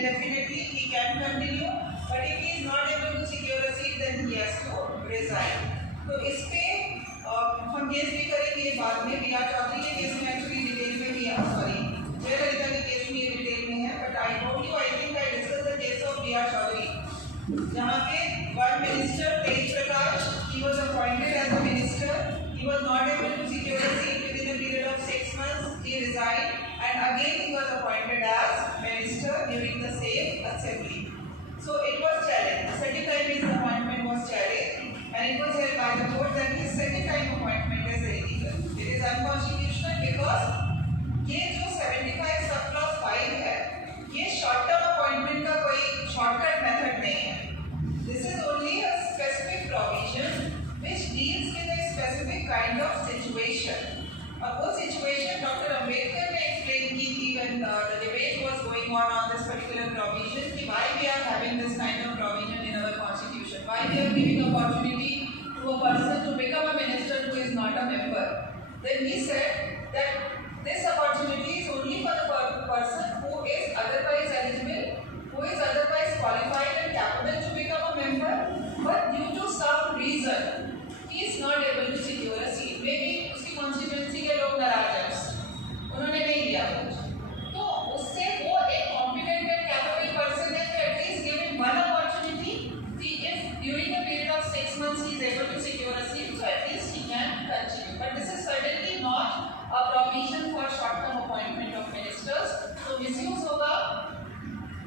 then definitely he can continue. But if he is not able to secure a seat, then he has to resign. तो इस पे हम केस भी करेंगे बाद में. रिया चौधरी के केस में एक्चुअली डिटेल में भी है, सॉरी जयललिता के केस में ये डिटेल में है. But I told you, I think I discuss the case of Riya Chaudhary, जहाँ पे one minister Tej Prakash, he was appointed as a minister, he was not able to secure a seat within a period of 6 months, he resigned, and again he was appointed as minister during the same assembly. So it was challenged. The second time his appointment was challenged, and it was held by the court that his second time appointment is illegal. It is unconstitutional because ये जो 75 sub clause 5 है, ये short term appointment का कोई shortcut method नहीं है. This is only a specific provision which deals with a specific kind of situation. अब वो situation डॉक्टर अम्बेडकर ने explain की थी when the debate was going on this particular provision कि why we are having this kind of provision in our constitution, why we are giving opportunity to a person to become a minister who is not a member. Then he said that this opportunity is only for the person who is otherwise eligible, who is otherwise qualified and capable to become a member, but due to some reason he is not able to secure a seat. Maybe उसकी constituency के लोग नाराज हैं उससे, उन्होंने नहीं दिया कुछ, तो उससे वो एक competent and capable person है तो at least give him one opportunity. If during a period of 6 months he is able to secure a seat, so at least he can continue. But this is certainly not a provision for short-term appointment of ministers. So misuse होगा.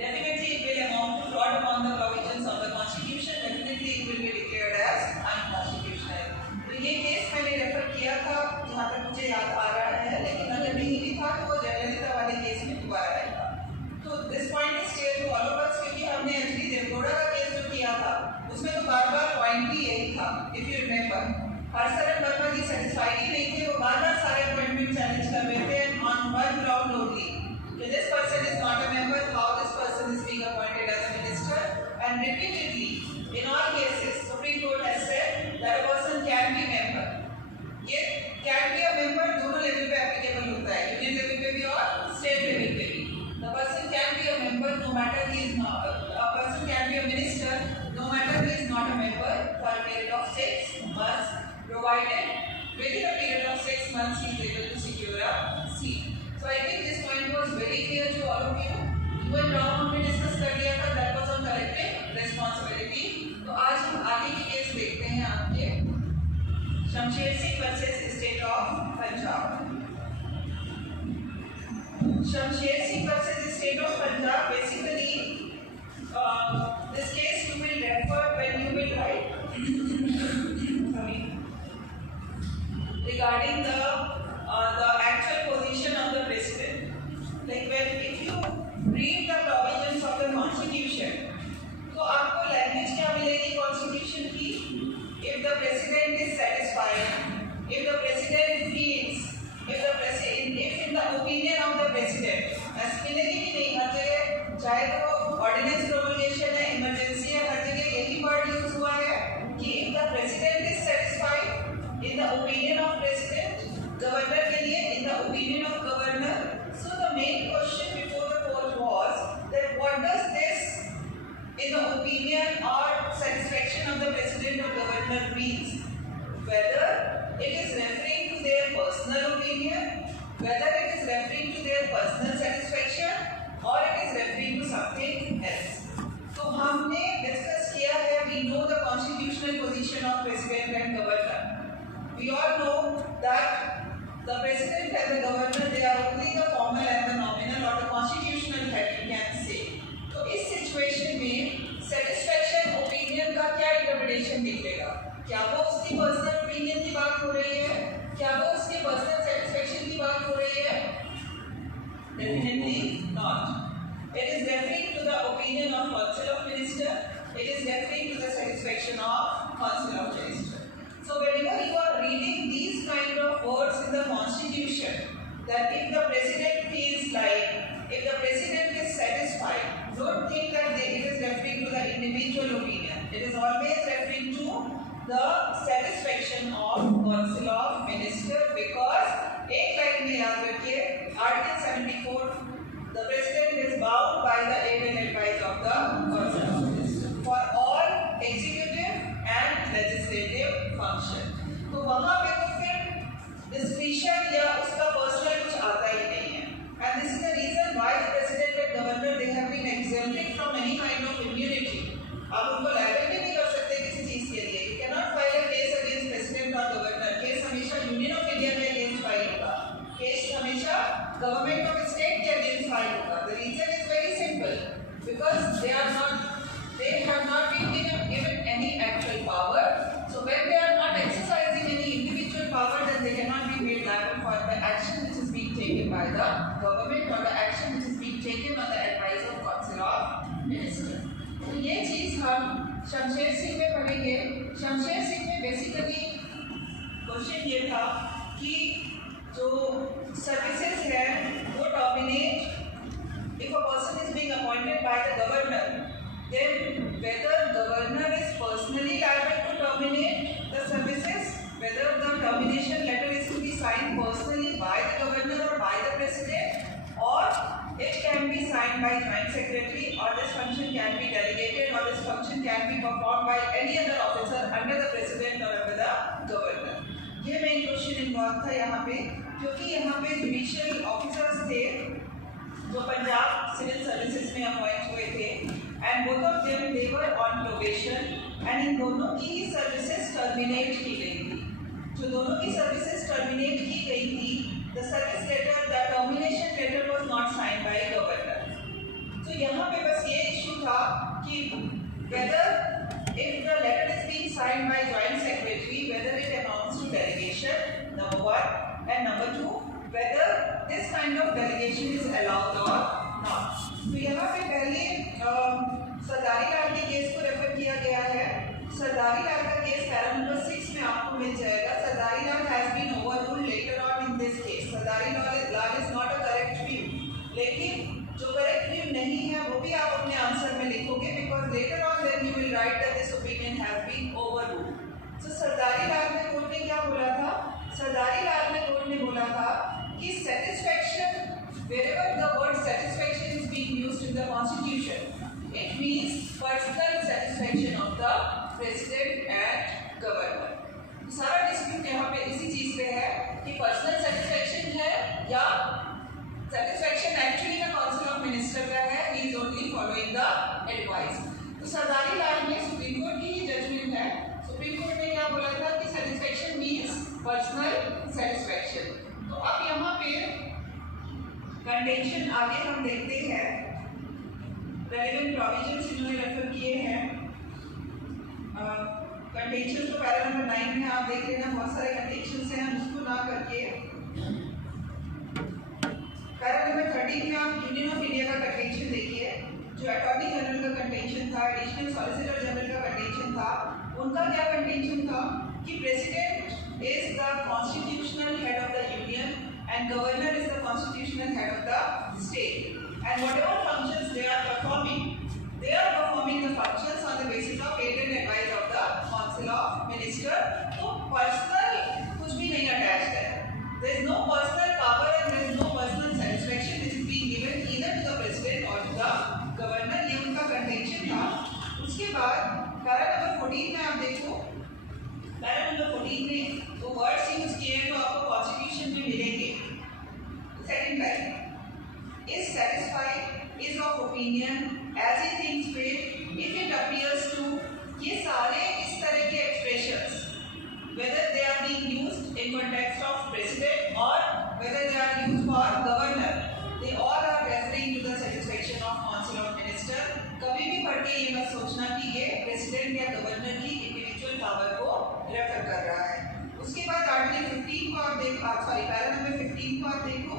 Definitely it will amount to fraud upon the provisions of the constitution. Definitely it will be declared as unconstitutional. तो ये केस मैंने रेफर किया था जहाँ तक मुझे याद आ रहा है, लेकिन अगर नहीं भी था तो वो जयललिता वाले केस में दोबारा आएगा. तो this point is clear to all of us, क्योंकि हमने एचडी देवगौड़ा का केस जो किया था उसमें तो बार-बार पॉइंट ही यही था. If you remember, Harsharan Verma ji satisfied ही नहीं थे, वो बार-बार सारे अपॉइंटमेंट चैलेंज कर रहे थे on one ground only. This person is not a member, how this person is being appointed as a minister, and repeatedly in all cases Supreme Court has said that a person can be member. ये can be a member दोनों लेवल पे applicable होता है, union level पे भी और state level पे भी. The person can be a member no matter he is not. A person can be a minister no matter he is not a member for a period of 6 months, provided within a period of 6 months he is able to secure a seat. So I think this point was very clear to all of you. Even Ram हमने डिस्कस कर लिया था, that was on collective responsibility. तो आज हम आगे के केस देखते हैं आपके शमशेर Singh versus state of Punjab. शमशेर Singh versus state of Punjab, basically this case you will refer when you will write regarding the actual position of the president. Like when if you read the provisions of the constitution, तो आपको language क्या मिलेगी constitution की? If the president is satisfied, if the president feels, if in the opinion of the president, ऐसे मिलेगी कि नहीं? हर जगह चाहे तो ordinance promulgation है, emergency है, हर जगह यही word use हुआ है कि if the president is satisfied, in the opinion of president, governor के लिए in the opinion of governor. So the main question before the court was that what does this in the opinion or satisfaction of the president or governor means? Whether it is referring to their personal opinion, whether it is referring to their personal satisfaction, or it is referring to something else. तो हमने discuss किया है, we know the constitutional position of president and governor. We all know that the president and the governor, they are only the formal and the nominal or the constitutional head, you can say. तो इस situation में satisfaction opinion का क्या interpretation निकलेगा? क्या वो उसकी personal opinion की बात हो रही है? क्या वो उसके personal satisfaction की बात हो रही है? Definitely not. It is referring to the opinion of Council of Minister. It is referring to the satisfaction of Council of Minister. So whenever you are reading these kind of words in the constitution, that if the president feels like, if the president is satisfied, don't think that it is referring to the individual opinion. It is always referring to the satisfaction of Council of Minister, because एक लाइन में याद रखिए, Article 74, the president is bound by the aid and government of state के against file होगा? The reason is very simple, because they have not been given any actual power. So when they are not exercising any individual power, then they cannot be made liable for the action which is being taken by the government or the action which is being taken on the advice of Council of Ministers. तो ये चीज़ हम शमशेर सिंह में पढ़ेंगे। शमशेर सिंह में basically question ये था कि जो सर्विसेज है वो dominate, if a person is being appointed by the governor, then whether governor is personally liable to terminate the services, whether the termination letter is to be signed personally by the governor or by the president, or it can be signed by joint secretary, or this function can be delegated, or this function can be performed by any other officer under the president or under the governor. ये main question involve था यहाँ पे, क्योंकि यहाँ पे judicial officers थे जो Punjab civil services में अपॉइंट हुए थे, and both of them they were on probation, and in दोनों की सर्विसेज टर्मिनेट की गई थी। जो दोनों की सर्विसेज टर्मिनेट की गई थी, the service letter, the termination letter was not signed by governor. तो यहाँ पे बस ये इशू था कि whether if the letter is being signed by joint secretary, whether it amounts to delegation, number one, and number two, whether this kind of delegation is allowed or not. तो यहाँ पे पहले सरदारी लाल के केस को रेफर किया गया है। सरदारी लाल का केस पैरा नंबर 6 में आपको मिल जाएगा। Sardari Lal has been overruled later on in this case. Sardari Lal is not a correct view, लेकिन जो करेक्ट व्यू नहीं है वो भी आप अपने आंसर में लिखोगे, because later on then you will write that this opinion has been overruled. So Sardari Lal में कोर्ट ने क्या बोला था? सरदारी लाल में कोर्ट ने बोला था कि satisfaction, wherever the word satisfaction is being used in the constitution, it means personal satisfaction of the president and governor. सारा डिस्प्यूट यहाँ पे इसी चीज पे है कि पर्सनल सेटिस्फेक्शन है या सेटिस्फेक्शन एक्चुअली का काउंसिल ऑफ मिनिस्टर का है, he is only following the advice. तो सरदारी लाल में सुप्रीम कोर्ट की ही जजमेंट है। सुप्रीम कोर्ट ने क्या बोला था कि सेटिस्फेक्शन मीन्स पर्सनल सेटिस्फेक्शन। तो अब यहाँ पे कंटेंशन आगे हम देखते हैं, रेलेवेंट प्रोविजंस इन्होंने रेफर किए हैं। कंटेंशन तो पैरा नंबर 9 में आप देख लेना, बहुत सारे कंटेंशन हैं, हम उसको ना करके पैरा नंबर 13 में आप यूनियन ऑफ इंडिया का कंटेंशन देखिए। जो अटॉर्नी जनरल का कंटेंशन था, एडिशनल सॉलिसिटर जनरल का कंटेंशन था, उनका क्या कंटेंशन था कि president is the constitutional head of the union and governor is the constitutional head of the state, and whatever functions they are performing the functions on the basis of aid and advice of the council of minister. तो personal कुछ भी नहीं attached है, there is no personal power and there is no personal satisfaction which is being given either to the president or to the governor। ये उनका contention था। उसके बाद पैरा नंबर 14 में आप देखो, पैरा नंबर 14 में तो वर्ड्स यूज किए हैं तो आपको कॉन्स्टिट्यूशन में मिलेंगे। Second line, is satisfied, is of opinion, as he thinks fit, if it appears to, ये सारे इस तरह के expressions whether they are being used in context of president or whether they are used for governor, they all are referring to the satisfaction of council of minister। कभी भी पढ़ के ये मत सोचना कि ये प्रेसिडेंट या गवर्नर की इंडिविजुअल पावर को रेफर कर रहा है। उसके बाद आर्टिकल 15 को आप देखो, सॉरी पैरा नंबर 15 को आप देखो,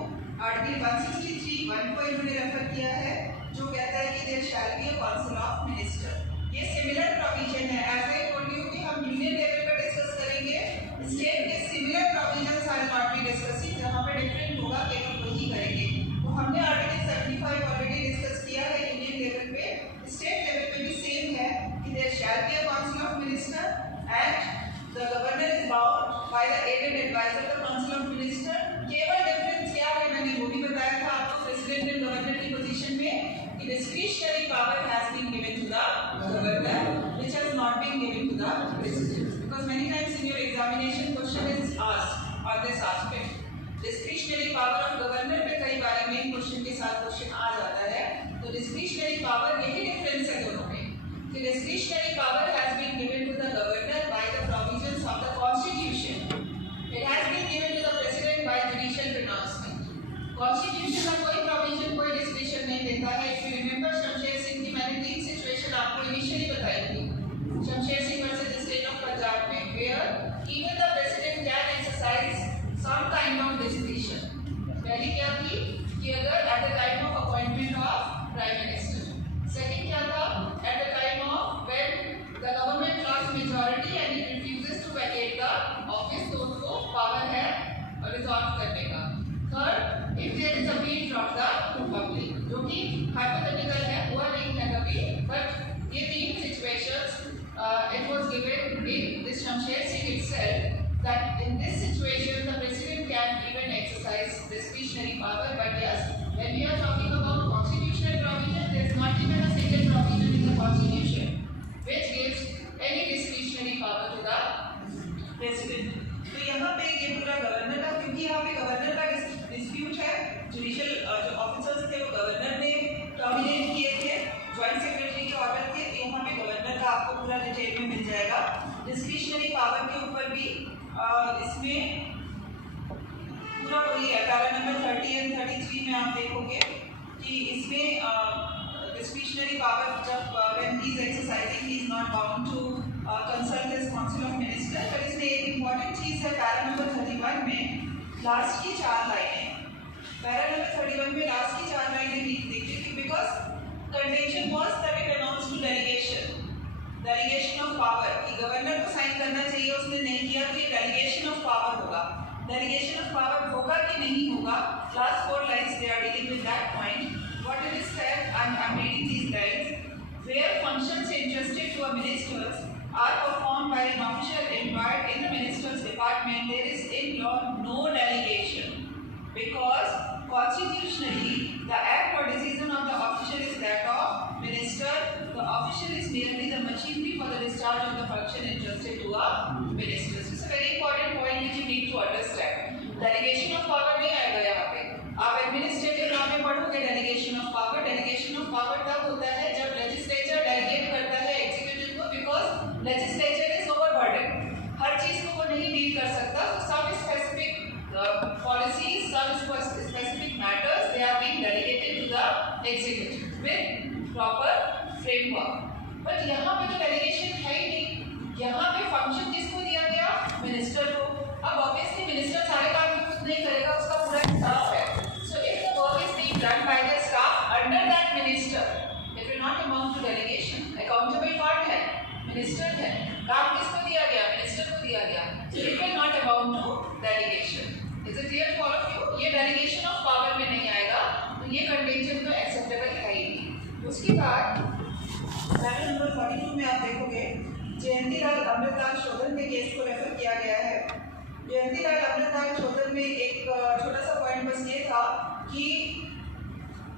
आर्टिकल 163(1) को इन्होंने रेफर किया है, जो कहता है कि there shall be a council of minister. ये सिमिलर प्रोविजन है, एज आई टोल्ड यू कि हम यूनियन लेवल पर डिस्कस करेंगे, स्टेट के similar provisions are not be discussing, जहाँ पे डिफरेंट होगा केवल वही करेंगे। तो हमने आर्टिकल 75 ऑलरेडी डिस्कस किया है यूनियन लेवल पे, स्टेट लेवल पे भी सेम है कि there shall be a council of minister and the governor is bound by the aid and advice of the council of minister। केवल डिफरेंस क्या है मैंने वो भी बताया था आपको प्रेसिडेंट एंड गवर्नर की पोजीशन में कि discretionary power has been given to the governor which has not been given to the president, because many times in your examination question is asked on this aspect। discretionary power of governor पे कई बार main question के साथ क्वेश्चन आ जाता है। तो discretionary power यही डिफरेंस है दोनों में कि discretionary power has been given to the governor by the provisions of the constitution, it has been given to the president by judicial pronouncement। Constitution का कोई प्रोविजन कोई डिस्क्रिप्शन नहीं देता है। If you remember Shamsher Singh की मैंने 3 सिचुएशन आपको initially बताई थी, Shamsher Singh versus the state of Punjab में, where even the president can exercise some kind of description. पहली क्या थी कि अगर at the time of appointment of prime minister. Second क्या था, at the time of when the government loss majority and it refuses to vacate the office, तो उसको power है रिजॉल्व करने का। Third, if there is a beat from the public, जो कि हाइपोथेटिकल है, हुआ नहीं है कभी, बट ये 3 situations it was given in this Shamsher Singh itself, that in this situation the president can even exercise discretionary power. But yes, when we are talking about constitutional provision, there is not even a single provision in the constitution which gives any discretionary power to the president. तो यहाँ पे ये पूरा गवर्नर का, क्योंकि यहाँ पे गवर्नर का डिस्प्यूट है, जुडिशियल जो ऑफिसर्स थे वो गवर्नर ने टर्मिनेट किए थे, ज्वाइंट सेक्रेटरी के ऑर्डर थे, तो यहाँ पे गवर्नर का आपको पूरा डिटेल में मिल जाएगा। डिस्क्रिशनरी पावर के ऊपर भी इसमें पूरा वही है, पैरा नंबर 30 एंड 33 में आप देखोगे कि इसमें डिस्क्रिशनरी पावर जब when he is exercising he is not bound to consult his council of minister. पर इसमें एक इंपॉर्टेंट चीज़ है, पैरा नंबर 31 में लास्ट की 4 लाइनें, पैरा नंबर 31 में लास्ट की 4 लाइनें देखिए, because contention was that it announce to delegation of power, कि गवर्नर को साइन करना चाहिए, उसने नहीं किया, तो ये डेलीगेशन ऑफ पावर होगा। डेलीगेशन ऑफ पावर होगा कि नहीं होगा, last 4 lines they are dealing with that point. What it is said, I am reading these lines, where functions entrusted to a ministers are performed by an official employed in the minister's department, there is in law no delegation, because constitutionally the act or decision of the official is that of minister. The official is merely the machinery for the discharge of the function entrusted to a minister. This is a very important point which you need to understand. Delegation of power नहीं आएगा यहाँ पे, आप administrative law में पढ़ोगे delegation of power. Delegation of power तब होता है जब लेजिस्लेचर डेलीगेट करता है एग्जीक्यूटिव को, बिकॉज लेजिस्लेचर इज ओवरबर्डन, हर चीज को वो नहीं डील कर सकता, तो some specific policies, some specific matters, they are being delegated to the executive with proper framework. But यहाँ पे तो delegation है ही नहीं, यहाँ पे function किसको दिया गया, मिनिस्टर को। अब obviously मिनिस्टर सारे काम खुद नहीं करेगा, उसका पूरा स्टाफ है, so if the work is being done by the staff under that minister, it will not amount to delegation. Accountable part है, मिनिस्टर है, काम किसको दिया गया, मिनिस्टर को दिया गया, so it will not amount to delegation. Is it clear for all of you? ये डेलीगेशन ऑफ पावर में नहीं आएगा, तो ये कंटेंशन तो एक्सेप्टेबल है ही नहीं। उसके बाद पैरा नंबर 42 में आप देखोगे जयंतीलाल अमृतलाल शोधन के केस को रेफर किया गया है। जयंतीलाल अमृतलाल शोधन में एक छोटा सा पॉइंट बस ये था कि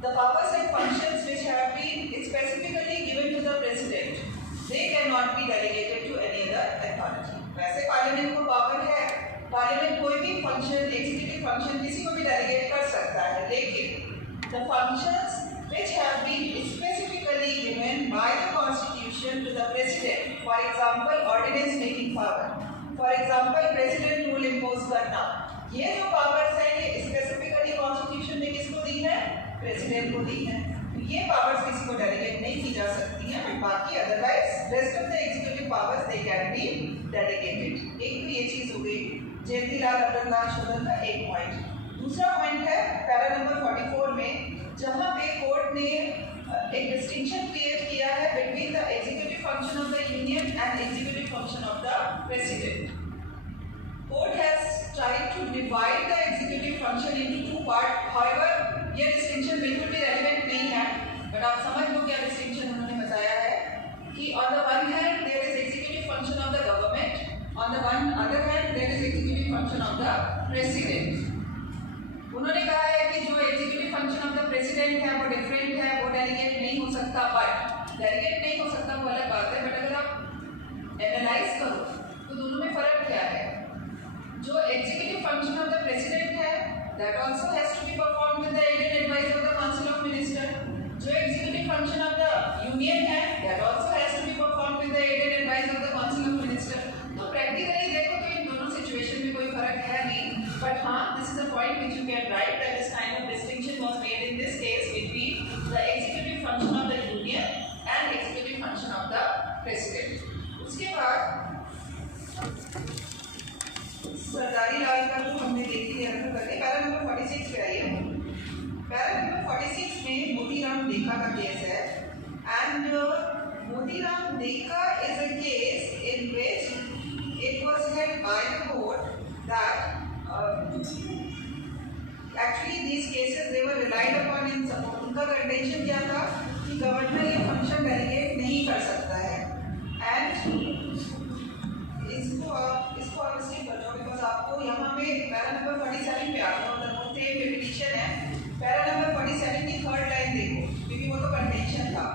the powers and functions which have been specifically given to the president, they cannot be delegated to any other authority. वैसे पार्लियामेंट को पावर है, पार्लियामेंट कोई भी फंक्शन, एग्जीक्यूटिव फंक्शन किसी को भी डेलीगेट कर सकता है, लेकिन the functions which have been specifically given by the constitution to the president, for example ordinance making power, for example president rule impose करना, ये जो पावर्स हैं ये स्पेसिफिकली कॉन्स्टिट्यूशन ने किसको दी है, प्रेसिडेंट को दी है। ये पावर्स किसी को डेलीगेट नहीं की जा सकती हैं, बट बाकी otherwise rest of the executive powers they can be delegated. एक तो ये चीज हो गई जयंतीलाल अमृतलाल शोधन का एक पॉइंट। दूसरा पॉइंट है पैरा नंबर 44 में, जहाँ पे कोर्ट ने एक डिस्टिंक्शन क्रिएट किया है between the executive function of the union and executive function of the president. Court has tried to divide the executive function into 2 parts. However, ये distinction बिल्कुल भी relevant नहीं है, but आप समझ लो क्या distinction उन्होंने बताया है कि on the one hand there is executive function of the government, on the other hand there is executive function of the president. उन्होंने कहा है कि जो executive function of the president है वो different है, वो delegate नहीं हो सकता, but delegate नहीं हो सकता वो अलग बात है, but अगर आप analyze करो तो दोनों में फर्क क्या है। जो executive function of the president है that also has to be performed with the aid and advice of the council of minister. जो executive function of the union है that also has to be performed with the aid and advice of the council of minister. तो practically देखो तो इन दोनों सिचुएशन में कोई फर्क है नहीं, बट हाँ this is a point which you can write that this kind of these cases they were relied upon in support. उनका कंटेंशन क्या था कि गवर्नर ये फंक्शन डेलीगेट नहीं कर सकता है एंड इसको आप स्किप कर जाओ बिकॉज आपको यहाँ पे पैरा नंबर 47 पे आता है मतलब सेम रिपीटिशन है। पैरा नंबर 47 की थर्ड लाइन देखो क्योंकि वो तो कंटेंशन था।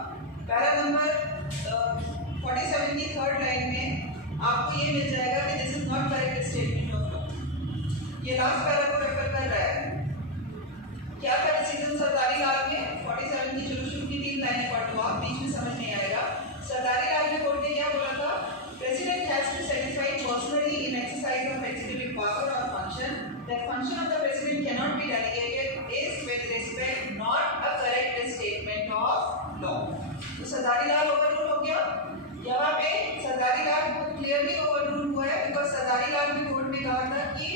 पैरा नंबर 47 की थर्ड लाइन में आपको ये मिल जाएगा कि this is not correct statement of law. ये लास्ट पैरा को रेफर कर रहा है। क्या था डिसीजन सरदारी लाल में 47 की शुरू की 3 लाइनें पढ़ लो आप, बीच में समझ नहीं आएगा। सरदारी लाल में कोर्ट ने क्या बोला था? President has to satisfy personally in exercise of executive power or function. That function of the president cannot be delegated is with respect not a correct statement of law. तो सरदारी लाल ओवररूल हो गया। यहाँ पे सरदारी लाल क्लियरली ओवररूल हुआ है बिकॉज सरदारी लाल में court ने कहा था कि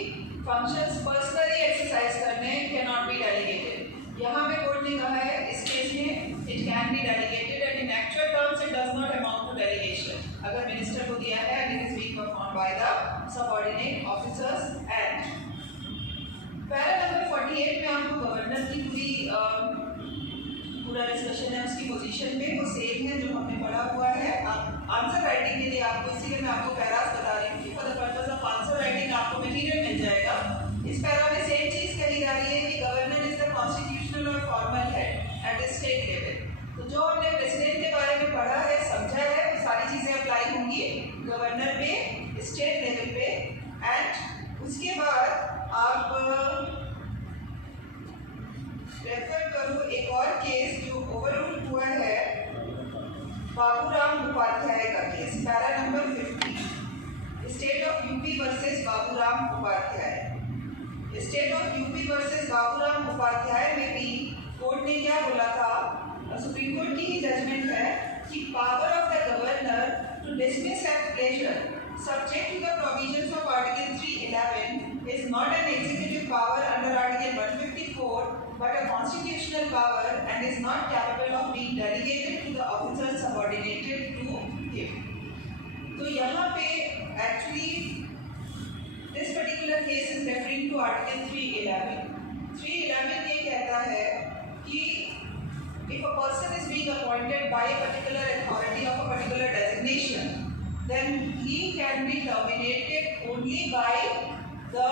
फंक्शंस पर्सनली एक्सरसाइज करने कैनॉट बी डेलीगेटेड। यहाँ पे कोर्ट ने कहा है इस केस में it can be delegated and in actual terms it does not amount to delegation. अगर मिनिस्टर को दिया है and it is being performed by the subordinate officers and para number 48 में आपको गवर्नर की पूरा डिस्कशन है उसकी पोजीशन पे वो सेम है जो हमने पढ़ा हुआ है। आप आंसर राइटिंग के लिए आपको इसीलिए मैं आपको पैरास बता रही हूँ कि for the purpose of answer writing आपको मटेरियल मिल जाएगा। इस पैरा में सेम चीज कही जा रही है कि गवर्नर इज द कॉन्स्टिट्यूशनल और formal head at the state level. तो जो हमने प्रेसिडेंट के बारे में पढ़ा है समझा है वो सारी चीजें अप्लाई होंगी गवर्नर पे स्टेट लेवल पे। एंड उसके बाद आप रेफर करो एक और केस जो ओवररूल हुआ है बाबूराम उपाध्याय का case. Para number 50 state of UP versus Baburam Upadhyay. State of UP versus Baburam Upadhyay में भी कोर्ट ने क्या बोला था? सुप्रीम कोर्ट की ही जजमेंट है कि power of the governor to dismiss at pleasure subject to the provisions of article 311 is not an executive power under article 154 but a constitutional power and is not capable of being delegated to the officers subordinated to him. तो यहाँ पे actually this particular case is referring to article 311. 311 ये कहता है कि if a person is being appointed by a particular authority of a particular designation, then he can be terminated only by the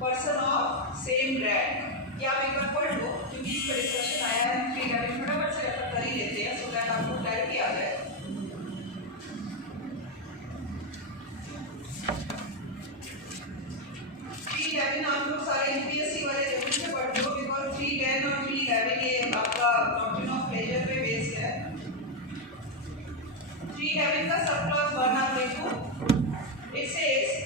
person of same rank. क्या आप एक बार पढ़ लो क्योंकि इस पर डिस्कशन आया है। 311 फटाफट से रेफर कर ही लेते हैं सो दैट आपको क्लैरिटी आ जाए। 311 आप लोग सारे यूपीएससी वाले जरूर से पढ़ लो बिकॉज 310 और 311 ये आपका डॉक्ट्रिन ऑफ प्लेजर पे बेस्ड है। 311 का सब क्लॉज 1 आप देखो। It says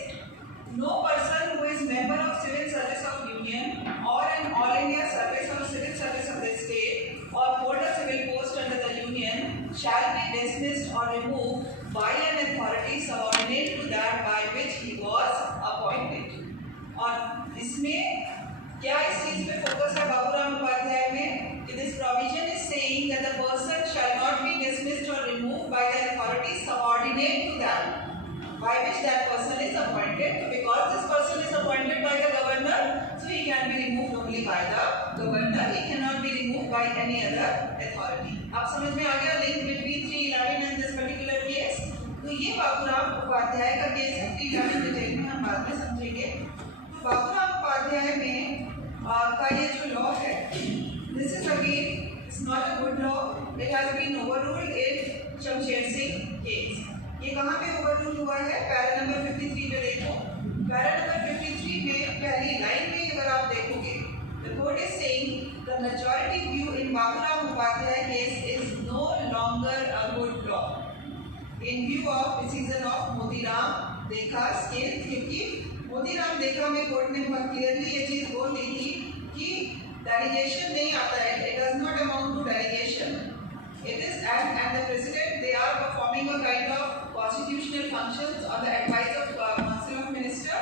no person who is member of civil service of union or an all India service or civil service of the state or hold a civil post under the union shall be dismissed or removed by an authority subordinate to that by which he was appointed. और इसमें क्या इस चीज पे फोकस है बाबूराम उपाध्याय में कि this provision is saying that the person shall not be dismissed or removed by the authority subordinate to that by which that person is appointed. So because this person is appointed by the governor, so he can be removed only by the governor. He cannot be removed by any other authority. आप समझ में आ गया link between 311 and this particular case? तो ये बाबूराम उपाध्याय का केस है। 311 डिटेल में हम बाद में समझेंगे। तो बाबूराम उपाध्याय में का ये जो लॉ है, this is again it's not a good law. It has been overruled in Shamsher Singh case. ये कहाँ पे ओवररूल हुआ है? पैरा नंबर 53 में देखो। पैरा नंबर 53 में पहली लाइन में अगर आप देखोगे the court is saying the majority view in Baburam Upadhyay case is no longer a good law in view of decision of Motiram देखा's case। क्योंकि मोतीराम देखा में कोर्ट ने बहुत क्लियरली ये चीज बोल दी थी कि डेलीगेशन नहीं आता है, it does not amount to delegation. It is and the president they are performing a kind of constitutional functions on the advice of council of minister.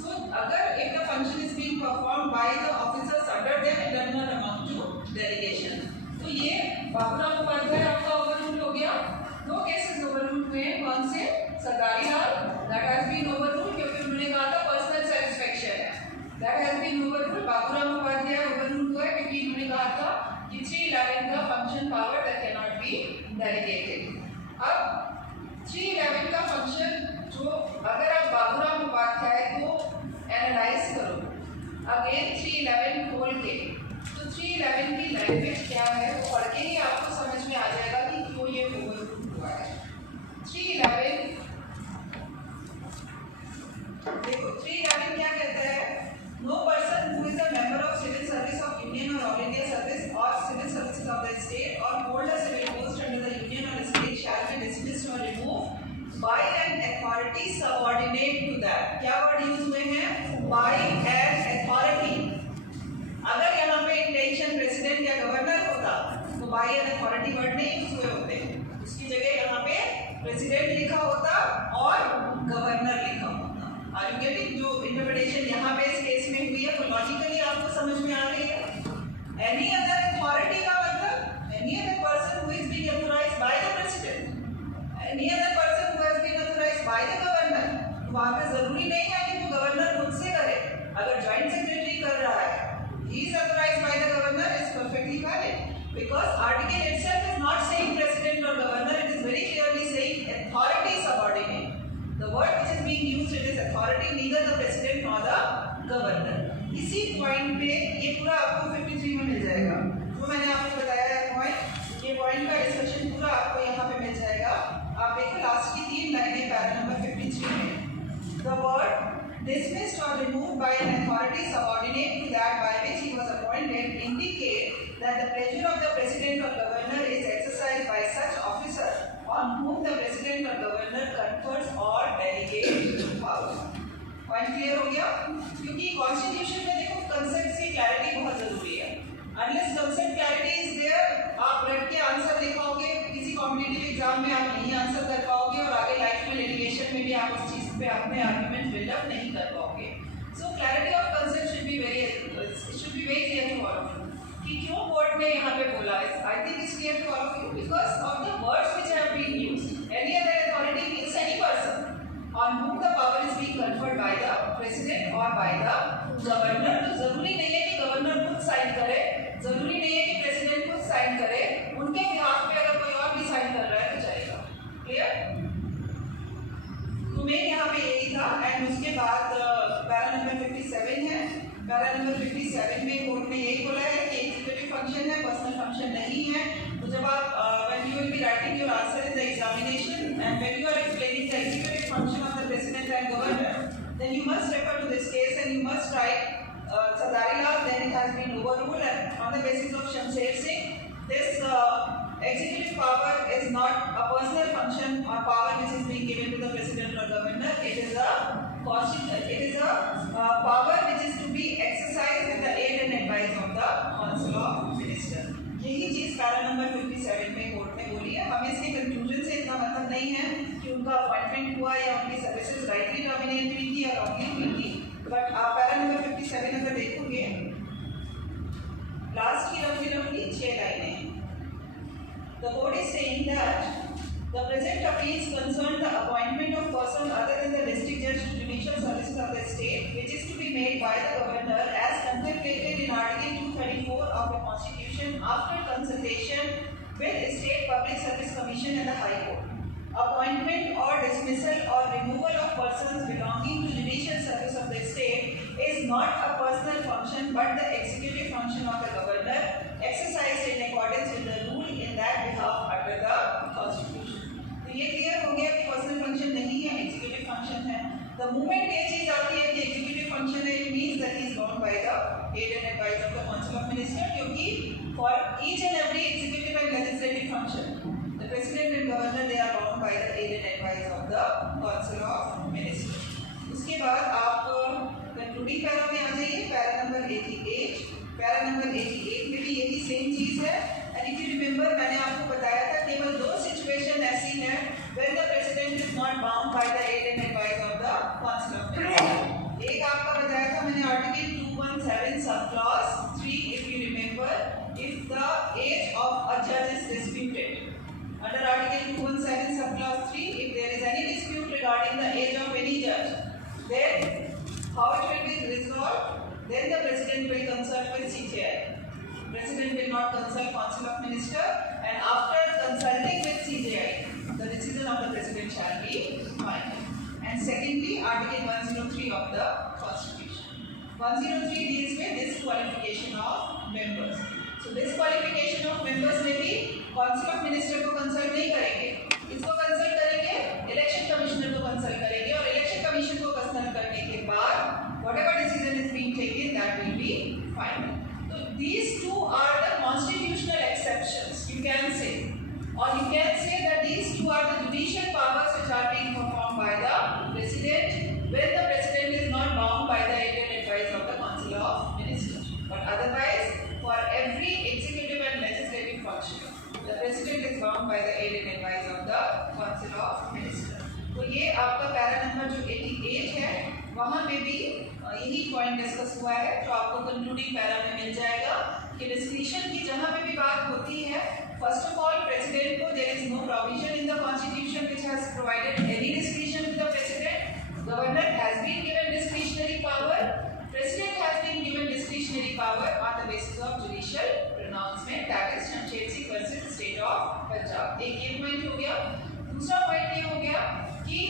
So अगर if the function is being performed by the officers under them it does not amount to delegation. तो ये बाबूराम उपाध्याय आपका ओवररूल हो गया। 2 cases overrule हुए हैं। कौन से? सरदारी लाल that has been overruled क्योंकि उन्होंने कहा था पर्सनल सेटिस्फेक्शन है। That has been overruled। बाबूराम उपाध्याय ओवररूल हुआ अब 311 का फंक्शन जो अगर आप बाबूराम उपाध्याय को एनालाइज करो अगेन 311 खोल के, तो 311 की लैंग्वेज क्या है वो पढ़ के ही आपको समझ में आ जाएगा कि क्यों ये ओवररूल हुआ है। 311 देखो 311 क्या कहता है, no person who is a member of civil service of union और ऑल इंडिया सर्विस और civil services of the state और hold a civil post under the union और स्टेट शैल बी डिसमिस्ड और removed by an authority subordinate to that. क्या word use हुए हैं? By an authority. अगर यहाँ पे इंटेंशन प्रेसिडेंट या गवर्नर होता तो बाय एन अथॉरिटी वर्ड नहीं यूज हुए होते, उसकी जगह यहाँ पे प्रेसिडेंट लिखा होता और गवर्नर लिखा होता। Are you getting? जो इंटरप्रिटेशन यहाँ पे इस केस में हुई है वो लॉजिकली आपको समझ में आ रही है। एनी अदर अथॉरिटी का मतलब any other person who is being authorised by the president, any other person who has been authorised by the governor. वहाँ पे जरूरी नहीं है कि वो गवर्नर खुद से करे, अगर जॉइंट सेक्रेटरी कर रहा है he is authorized by the governor is perfectly valid because article itself is not saying president or governor, it is very clearly saying authority subordinate. The word which is being used it is authority, neither the president nor the governor. इसी पॉइंट पे ये पूरा आपको 53 में मिल जाएगा जो मैंने आपको बताया है पॉइंट, ये पॉइंट का डिस्कशन पूरा आपको यहाँ पे मिल जाएगा। आप देखो लास्ट की 3 लाइनें पैरा नंबर 53 में, the word dismissed or removed by an authority subordinate to that by which he was appointed indicate that the pleasure of the president or governor is exercised by such officer on whom the president or governor confers or delegates power. Point clear हो गया? क्योंकि कॉन्स्टिट्यूशन में देखो कंसेप्ट की क्लैरिटी बहुत जरूरी है। Unless concept clarity is there, आप रट के आंसर लिखोगे किसी कॉम्पिटिटिव एग्जाम में आप नहीं आंसर कर पाओगे और आगे लाइफ में लिटिगेशन में भी आप उस चीज पे अपने आर्गुमेंट बिल्डअप नहीं कर पाओगे। So clarity of concept should be very clear to all of you कि क्यों कोर्ट ने यहाँ पे बोला है। I think it's clear to all of you because of the words which have been used. Any other authority means any person on whom the power is being conferred by the president or by the governor। तो जरूरी नहीं है कि गवर्नर खुद साइन करे, जरूरी नहीं है कि प्रेसिडेंट खुद साइन करे, उनके बिहाफ पे अगर कोई और भी साइन कर रहा है तो चलेगा। क्लियर? तो मेन यहाँ पे यही था। एंड उसके बाद पैरा नंबर 57 है। पैरा नंबर 57 में कोर्ट ने यही बोला है कि एग्जीक्यूटिव फंक्शन है, पर्सनल फंक्शन नहीं है। तो जब आप when you will be writing your answer in the examination and when you are explaining the executive function of the president and governor, then you must refer to this case and you must write Sadarilal, then it has been overruled and on the basis of Shamsher Singh, this executive power is not a personal function or power which is being given to the president or governor. It is a power which is to be exercised with the aid and advice of the council of ministers. यही चीज para number 57 में court ने बोली है। हमें इसके कंक्लूजन से इतना मतलब नहीं है कि उनका अपॉइंटमेंट हुआ या उनकी सर्विसेज राइटली डोमिनेट हुई थी या रॉन्गली हुई थी, बट आप पैरा नंबर 57 अगर देखोगे लास्ट की रफली 6 लाइनें। The board is saying that the present appeals concern the appointment of person other than the district judge to judicial services of the state, which is to be made by the governor as contemplated in Article 234 of the Constitution after consultation with State Public Service Commission and the High Court. Appointment or dismissal or removal of persons belonging to judicial service of the state is not a personal function but the executive function of the governor exercised in accordance with the rule in that behalf under the Constitution. तो ये क्लियर हो गया कि personal function नहीं है, executive function है। The moment ये चीज आती है कि एग्जीक्यूटिव फंक्शन है, it means that is bound by the aid and advice of the council of ministers, क्योंकि for each and every executive and legislative function the president and governor they are bound by the aid and advice of the council of ministers. उसके बाद आप concluding para में आ जाइए, para number 88। Para number 88 में भी यही सेम चीज है। एंड इफ यू रिमेंबर मैंने आपको बताया था केवल 2 सिचुएशन ऐसी हैं when the president is not bound by the aid and advice of the council of ministers। एक आपका बताया था मैंने आर्टिकल 217 sub clause 3, if you remember, if the age of a judge is disputed. Under article 217 sub clause 3, if there is any dispute regarding the age of any judge, then how it will be resolved? Then the president will consult with CJI. President will not consult council of minister, and after consulting with CJI, the shall be final. And secondly, Article 103 of the Constitution. 103 deals with disqualification of members. So disqualification of members में भी Council of Minister को कंसल्ट नहीं करेंगे, इसको कंसल्ट करेंगे, election commissioner को कंसल्ट करेंगे, और इलेक्शन कमीशन को कंसल्ट करने के बाद whatever decision is being taken, that will be final. So these two are the constitutional exceptions, you can say, or you can say that these two are the judicial powers which are being performed by the President when the President is not bound by the aid and advice of the Council of Ministers. But otherwise, for every executive and legislative function, the President is bound by the aid and advice of the Council of Ministers. तो ये आपका para number जो 88 है, वहाँ पे भी यही point discuss हुआ है, जो आपको कंक्लूडिंग पैरा में मिल जाएगा कि डिस्क्रिशन की जहाँ पे भी बात होती है, फर्स्ट ऑफ ऑल प्रेसिडेंट को there is no provision in the constitution which has provided any discretion to the president. Governor has been given discretionary power, president has been given discretionary power on the basis of judicial pronouncement, that is Shamsher Singh versus state of Punjab. एक ये पॉइंट हो गया. दूसरा पॉइंट ये हो गया कि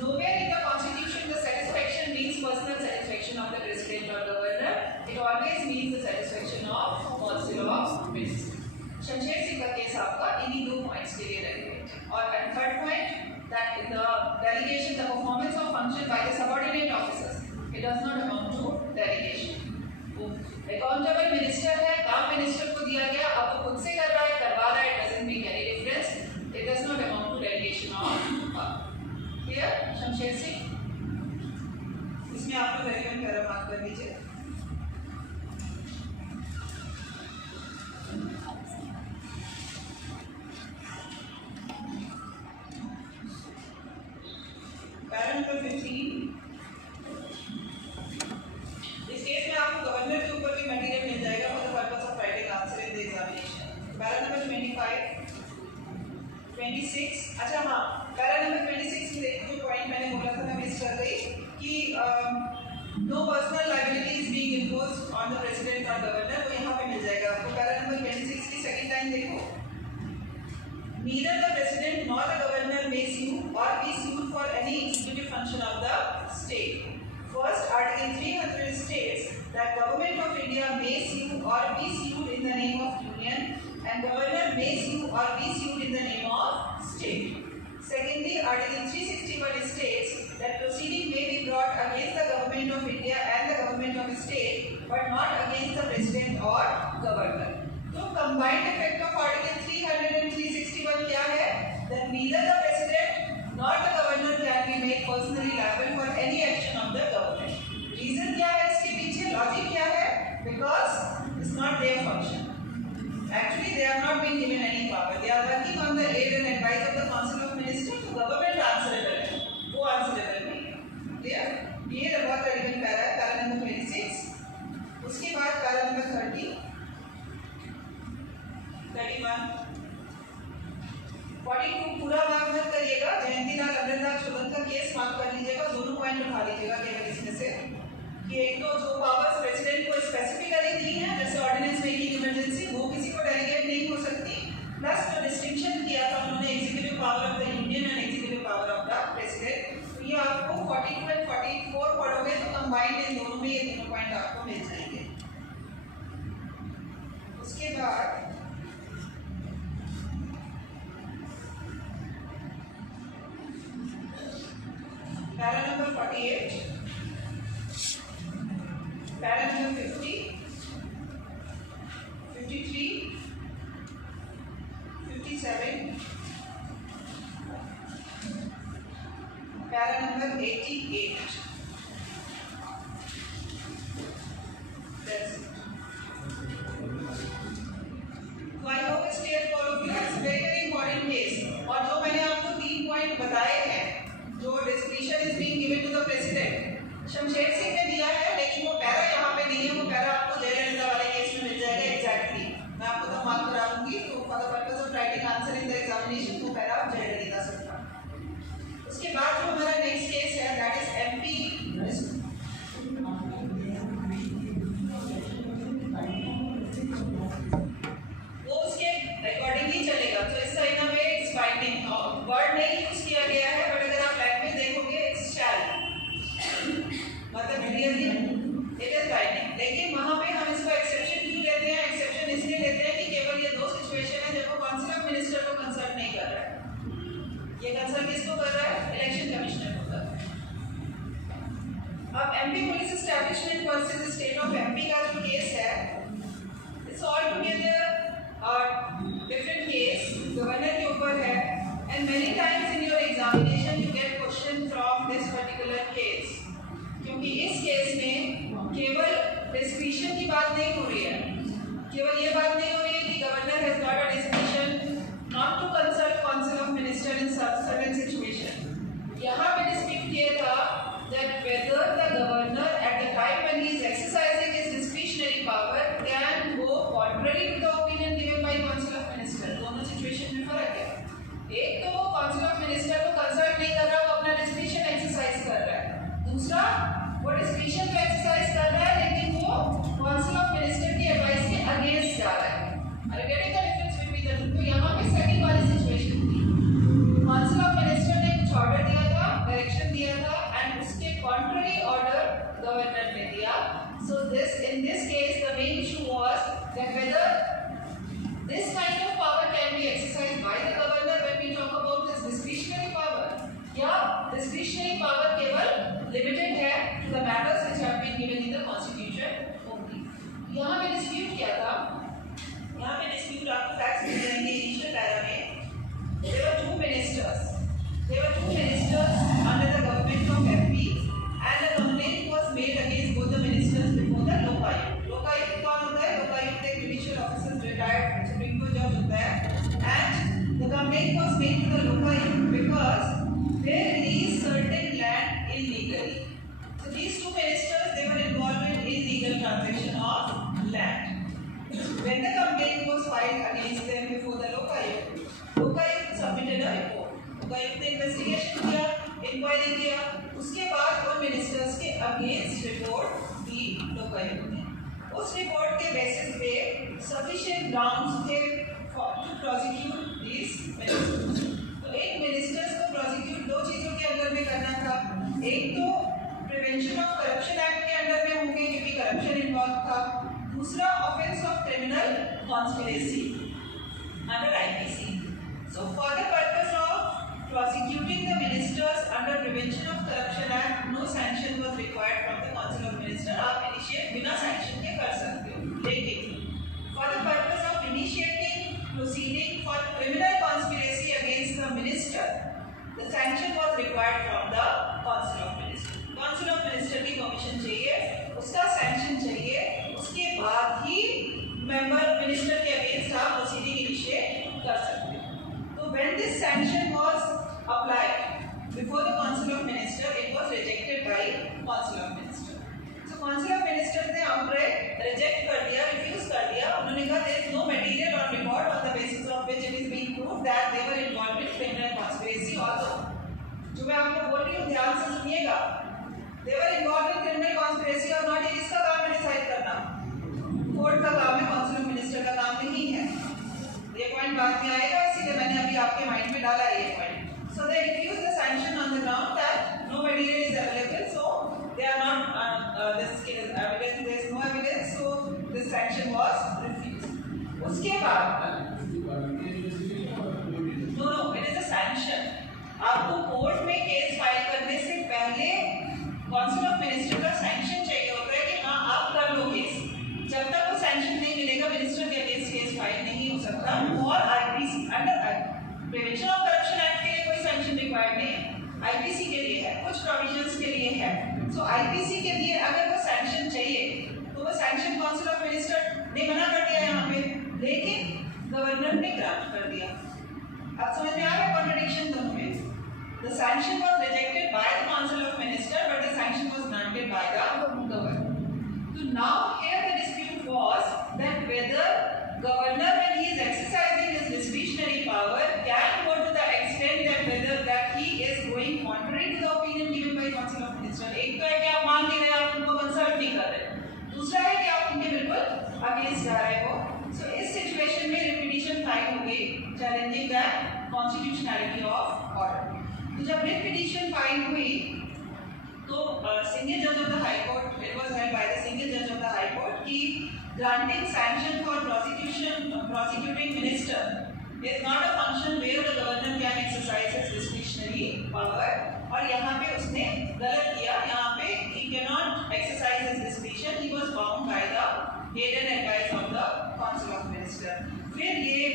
nowhere in the constitution the satisfaction means personal satisfaction of the president or governor, it always means the satisfaction of council of ministers. Shamsher सिंह का केस आपका इन्हीं दो पॉइंट्स के लिए रेलिवेंट है. और third point that the delegation, the performance of function by the subordinate officers, it does not amount to delegation. Accountable minister है, काम मिनिस्टर को दिया गया, अब वो खुद से कर रहा है, करवा रहा है, it doesn't make any difference, it does not amount to delegation of power. Clear Shamsher Singh? इसमें आप लोग रेलिवेंट पैरा मार्क कर लीजिए. Para number 15. इस केस में आपको गवर्नर के ऊपर भी मटेरियल मिल जाएगा for the purpose of writing answer in the examination. Para number 25, 26. अच्छा हाँ, पैरा नंबर 26 में देखो जो पॉइंट मैंने बोला था, मैं मिस कर गई कि no personal liability is being imposed on the president और गवर्नर, वो यहाँ पे मिल जाएगा आपको. पैरा नंबर 26 की सेकंड लाइन देखो. Neither the president nor the governor may sue or be sued for any executive function of the state. First, Article 300 states that Government of India may sue or be sued in the name of Union, and Governor may sue or be sued in the name of state. Secondly, Article 361 states that proceeding may be brought against the Government of India and the Government of a state, but not against the President or Governor. तो combined effect of Article 300 and 361 क्या है? That neither the President nor the Governor can be made personally liable for any action of the government. Reason क्या है इसके पीछे? Logic क्या है? Because it's not their function. Actually, they have not been given any power. They are working on the aid and advice of the Council of Ministers. तो government answerable है, वो answerable नहीं है. Clear? ये बहुत relevant पैरा है, पैरा नंबर 26. उसके बाद पैरा नंबर 30, 31, 42 पूरा मार्क मत करिएगा. जयंतीलाल अमृतलाल सुगंध का केस मार्क कर लीजिएगा. दोनों पॉइंट उठा लीजिएगा केवल इसमें से कि एक तो जो पावर्स प्रेसिडेंट को स्पेसिफिकली दी है, जैसे ऑर्डिनेंस मेकिंग इमरजेंसी, वो किसी को डेलीगेट नहीं हो सकती. प्लस जो डिस्टिंक्शन किया था उन्होंने executive power of the union and executive power of the president, तो ये आपको 42 एंड 44 पढ़ोगे तो कंबाइंड इन दोनों में ये दोनों पॉइंट आपको मिल जाएंगे. उसके बाद para number 48, para number 50, 53, 57, para number 88. So I hope it's clear for all of you. It's a very very important case. और जो मैंने आपको 3 पॉइंट बताए हैं, जो discretion is being given to the president, Shamsher Singh ने दिया है, लेकिन वो पैरा यहाँ पे नहीं है. वो पैरा आपको जयललिता वाले केस में मिल जाएगा. एग्जैक्टली मैं आपको तो मार्क करा दूंगी. तो for the purpose of writing answer in the examination वो पैरा आप जयललिता से उठा. उसके बाद जो हमारा नेक्स्ट केस है दैट इज एमपी. वो उसके अकॉर्डिंग ही चलेगा. तो इस साइन में इट्स बाइंडिंग वर्ड नहीं यूज किया that whether this kind of power can be exercised by the governor when we talk about this discretionary power, या discretionary power केवल limited है to the matters which have been given in the constitution only. यहाँ पे dispute क्या था? यहाँ पे dispute आपको facts मिल जाएंगे initial para में. There were two ministers. There were two ministers under the government of MP, and a complaint was made against both the ministers before the Lokayukt. Lokayukt कौन होता है? Lokayukt एक judicial officer retired Supreme Court judge होता है, and the complaint was made to the Lokayukt because they released certain land illegally. So these two ministers, they were involved in illegal transaction of land. When the complaint was filed against them before the Lokayukt, Lokayukt submitted a report. Lokayukta ने इन्वेस्टिगेशन किया, इंक्वायरी किया, उसके बाद उन मिनिस्टर्स के against report दी लोकायुक्त ने. उस रिपोर्ट के बेसिस पे सफिशिएंट ग्राउंड्स थे टू प्रोसिक्यूट दिस मिनिस्टर्स. तो एक मिनिस्टर्स को प्रोसिक्यूट दो चीज़ों के अंडर में करना था. एक तो प्रिवेंशन ऑफ करप्शन एक्ट के अंडर में होंगे क्योंकि करप्शन इन्वॉल्व था. दूसरा offence of criminal conspiracy under IPC. So for the purpose of prosecuting the ministers under Prevention of Corruption Act, no sanction was required from the Council of Ministers. आप initiate बिना sanction के कर सकते हो. लेकिन for the purpose of initiating proceeding for criminal conspiracy against the minister, the sanction was required from the Council of Ministers. Council of Ministers की permission चाहिए, उसका sanction चाहिए, उसके बाद ही member minister के against आप proceeding initiate कर सकते हो. When this sanction was applied before the Council of Ministers, it was rejected by Council of Ministers. So Council of Ministers ने outright reject कर दिया, refuse कर दिया. उन्होंने कहा there is no material on record on the basis of which it is being proved that they were involved in criminal conspiracy. Also, जो मैं आपको बोल रही हूँ ध्यान से सुनिएगा. They were involved in criminal conspiracy or not, ये किसका काम है decide करना? कोर्ट का काम है, Council of Ministers का काम नहीं है. ये पॉइंट बाद में आएगा, इसीलिए मैंने अभी आपके माइंड में डाला ये point. So they refuse the sanction on the ground that no material is available, so they are not this is evidence, there is no evidence, so this sanction was refused. उसके बाद no, it is a sanction. आपको कोर्ट में case file करने से पहले council of minister का सैंक्शन चाहिए होता है कि हाँ आप कर लो केस. जब तक वो सैंक्शन नहीं मिलेगा मिनिस्टर के अगेंस्ट केस फाइल नहीं हो सकता. और IPC under prevention of corruption act के लिए कोई सैंक्शन रिक्वायर्ड नहीं है, IPC के लिए है, कुछ प्रोविजंस के लिए है. सो IPC के लिए अगर वो सैंक्शन चाहिए तो वो सैंक्शन काउंसिल ऑफ मिनिस्टर ने मना कर दिया यहाँ पे, लेकिन गवर्नर ने ग्रांट कर दिया. अब समझ में आ रहा है कॉन्ट्रडिक्शन दोनों में. The sanction was rejected by the Council of Ministers, but the sanction was granted by the governor. So now here the dispute was that whether governor, when he is exercising his discretionary power, can go to the extent that whether that he is going contrary to the opinion given by Council of Ministers. एक तो है कि आप मान नहीं रहे, आप उनको कंसल्ट नहीं कर रहे. दूसरा है कि आप उनके बिल्कुल अगेंस्ट जा रहे हो. So इस सिचुएशन में रिपिटिशन फाइल हो गई challenging the constitutionality of order. तो जब रिट पिटीशन फाइल हुई तो सिंगल जज of the high court, it was held by the single जज ऑफ द हाई कोर्ट की granting sanction for prosecuting minister is not a function where the governor can exercise his discretionary power. और यहाँ पे उसने गलत किया. यहाँ पे he cannot exercise his discretion. He was bound by the hidden advice of the Council of Ministers. फिर ये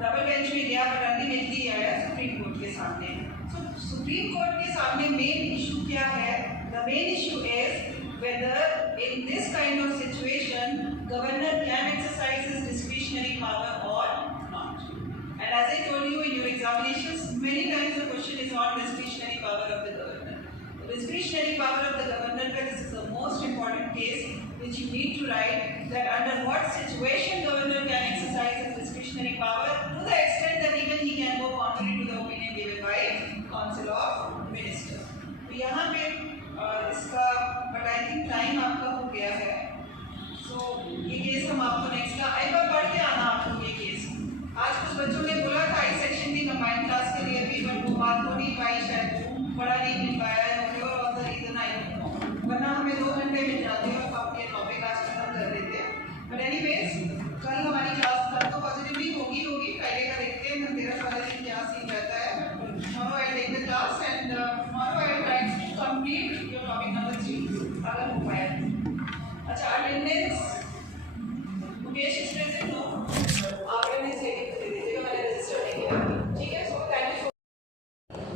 डबल बेंच में गया, बट अल्टीमेटली आया सुप्रीम कोर्ट के सामने. So सुप्रीम कोर्ट के सामने मेन इशू क्या है? The main issue is whether in this kind of situation governor can exercise his discretionary power or not. And as I told you in your examinations, many times the question is on discretionary power of the governor. The discretionary power of the governor, this is the most important case which you need to write, that under what situation governor can exercise his discretionary power to the extent that even he can go contrary to the opinion given by Council of Ministers. तो यहाँ पे इसका but I think time आपका हो गया है. सो ये केस हम आपको नेक्स्ट का एक बार पढ़ के आना आपको ये केस. आज कुछ बच्चों ने बोला था आई सेक्शन की कंबाइंड क्लास के लिए भी, बट वो बात हो नहीं पाई, शायद पढ़ा नहीं